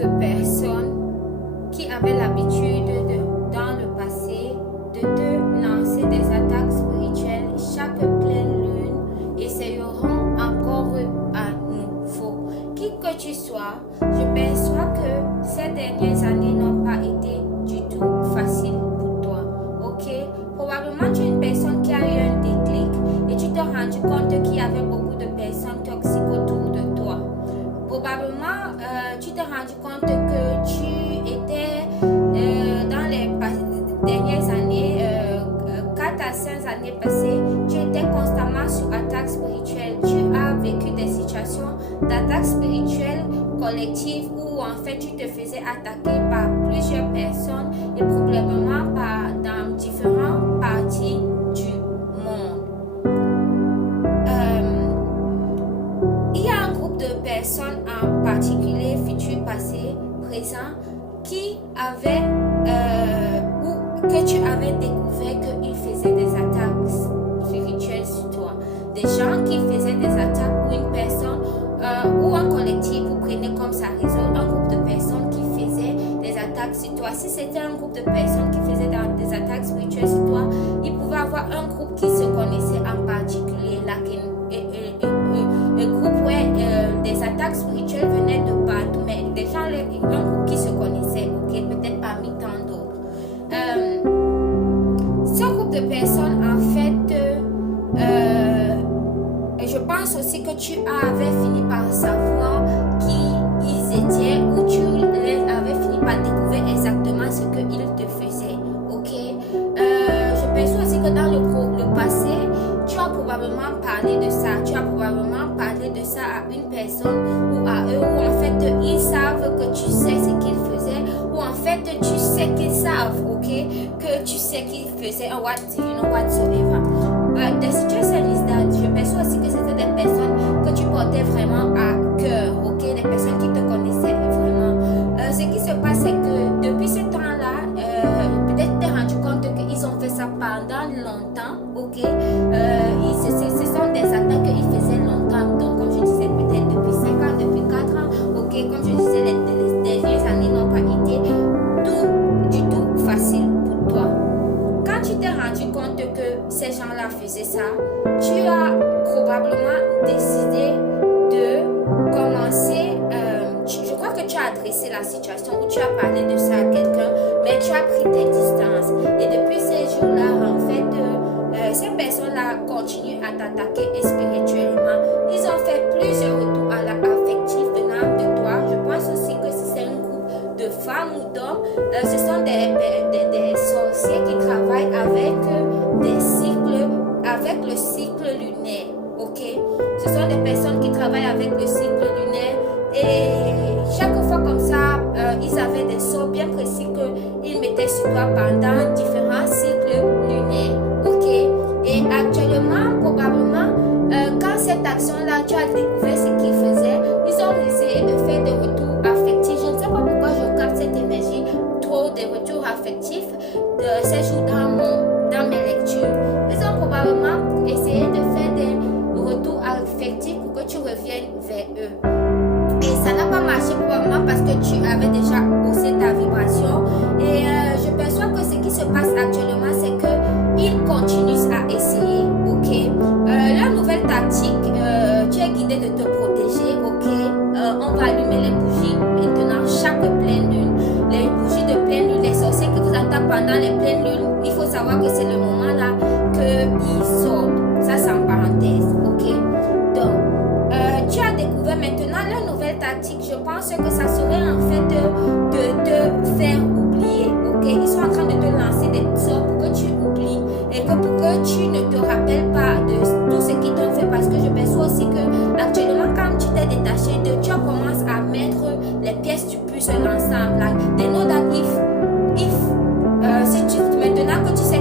de personnes qui avaient l'habitude dans le passé de te lancer des attaques spirituelles chaque pleine lune essayeront encore à nouveau. Qui que tu sois, je perçois que ces dernières années n'ont pas été du tout faciles pour toi. Ok? Probablement tu es une personne qui a eu un déclic et tu t'es rendu compte qu'il y avait beaucoup de personnes toxiques autour de toi. Probablement tu t'es rendu compte que tu étais dans les dernières années, 4 à 5 années passées, tu étais constamment sur attaque spirituelle. Tu as vécu des situations d'attaque spirituelle collective où en fait tu te faisais attaquer par plusieurs personnes et probablement dans différentes parties du monde. Il y a un groupe de personnes en particulier, futur, passé, présent, qui avaient ou que tu avais découvert qu'ils faisaient des attaques spirituelles sur toi. Des gens qui faisaient des attaques ou une personne ou un collectif, vous prenez comme ça réseau, un groupe de personnes qui faisaient des attaques sur toi. Si c'était un groupe de personnes qui faisaient des attaques spirituelles sur toi, il pouvait avoir un groupe qui se connaissait en particulier. Le groupe où des attaques spirituelles venaient de partout, mais des gens, un groupe qui se connaissait, ok, peut-être parmi tant d'autres. Ce groupe de personnes, en fait, je pense aussi que tu avais fini par savoir qui ils étaient ou tu avais fini par découvrir exactement ce qu'ils te faisaient, ok. Je pense aussi que dans le passé, tu as probablement parlé de ça, à une personne ou à eux, ou en fait ils savent que tu sais ce qu'ils faisaient, ou en fait tu sais qu'ils savent, ok, que tu sais qu'ils faisaient, whatsoever. But the situation is that je pense aussi que c'était des personnes que tu portais vraiment à cœur, ok, des personnes qui te connaissaient vraiment. Ce qui se passe, c'est que depuis ce temps-là, peut-être tu t'es rendu compte qu'ils ont fait ça pendant longtemps, ok. Ce sont des attaques qu'ils faisaient longtemps, donc comme je disais, peut-être depuis 5 ans, depuis 4 ans, ok, comme je disais, les dernières années n'ont pas été du tout facile pour toi. Quand tu t'es rendu compte que ces gens-là faisaient ça, tu as probablement décidé de commencer, je crois que tu as adressé la situation où tu as parlé de ça à quelqu'un, mais tu as pris tes distances. Et depuis ces jours-là, en fait, ces personnes-là continuent à t'attaquer spirituellement. Ils ont fait plusieurs retours à l'affectif venant de toi. Je pense aussi que si c'est un groupe de femmes ou d'hommes, ce sont des sorciers qui travaillent avec le cycle lunaire. Ok, ce sont des personnes qui travaillent avec le cycle lunaire et chaque fois comme ça, ils avaient des sorts bien précis qu'ils mettaient sur toi pendant différents cycles lunaires. Ok, et actuellement, probablement, quand cette action-là, tu as découvert ce qu'ils faisaient, ils ont essayé de faire des retours affectifs. Je ne sais pas pourquoi je capte cette énergie trop des retours affectifs de ces jours dans mes lectures. Ils ont probablement essayé de faire des retours affectifs pour que tu reviennes vers eux. Et ça n'a pas marché probablement parce que tu avais déjà haussé ta vibration. Et je perçois que ce qui se passe actuellement, c'est qu'ils continuent à essayer, ok. La nouvelle tactique, tu es guidé de te protéger, ok. On va allumer les bougies maintenant chaque pleine lune. Les bougies de pleine lune, les sorciers qui vous attaquent pendant les pleines lunes, il faut savoir que c'est le moment là qu'ils sortent. Ça, c'est en parenthèse, ok. Donc, tu as découvert maintenant la nouvelle tactique. Je pense que ça serait en fait de te faire oublier, ok. Ils sont en train de te lancer des sorts pour que tu oublies et que pour que tu ne te rappelles pas de tout ce qu'ils t'ont fait, parce que je perçois aussi que actuellement quand tu t'es détaché de, tu commences à mettre les pièces du puzzle ensemble. Like, they know that if maintenant que tu sais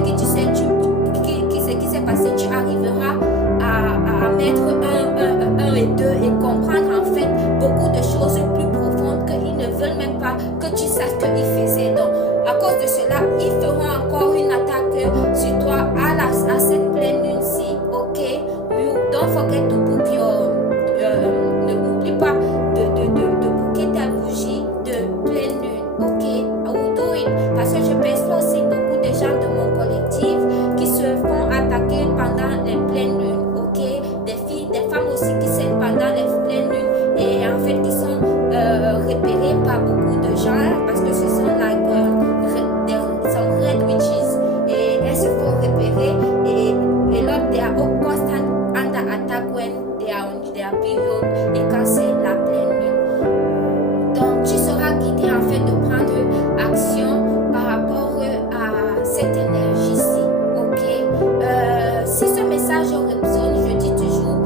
ce qui s'est passé, tu arriveras à mettre un et deux et comprendre en fait beaucoup de choses plus profondes qu'ils ne veulent même pas que tu saches qu'ils faisaient. Donc, à cause de cela, ils feront encore une attaque sur toi à cette pleine lune-ci, ok? Don't forget to book your... n'oublie pas de booker ta bougie de en fait qui sont repérées par beaucoup de gens parce que ce sont some red witches et elles se font repérer et l'autre they are constant under attack when they are on their period et quand c'est la pleine lune. Donc tu seras guidé en fait de prendre action par rapport à cette énergie-ci, ok? Si ce message résonne, je dis toujours,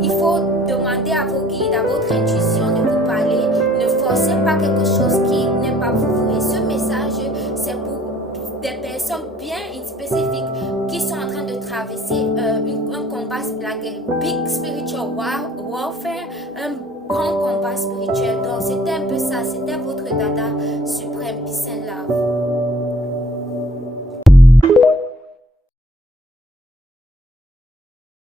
il faut demander à vos guides, à votre intuition de vous parler. Ne forcez pas quelque chose qui n'est pas pour vous. Et ce message, c'est pour des personnes bien spécifiques qui sont en train de traverser un combat, like big spiritual warfare, un grand combat spirituel. Donc c'était un peu ça, c'était votre dada.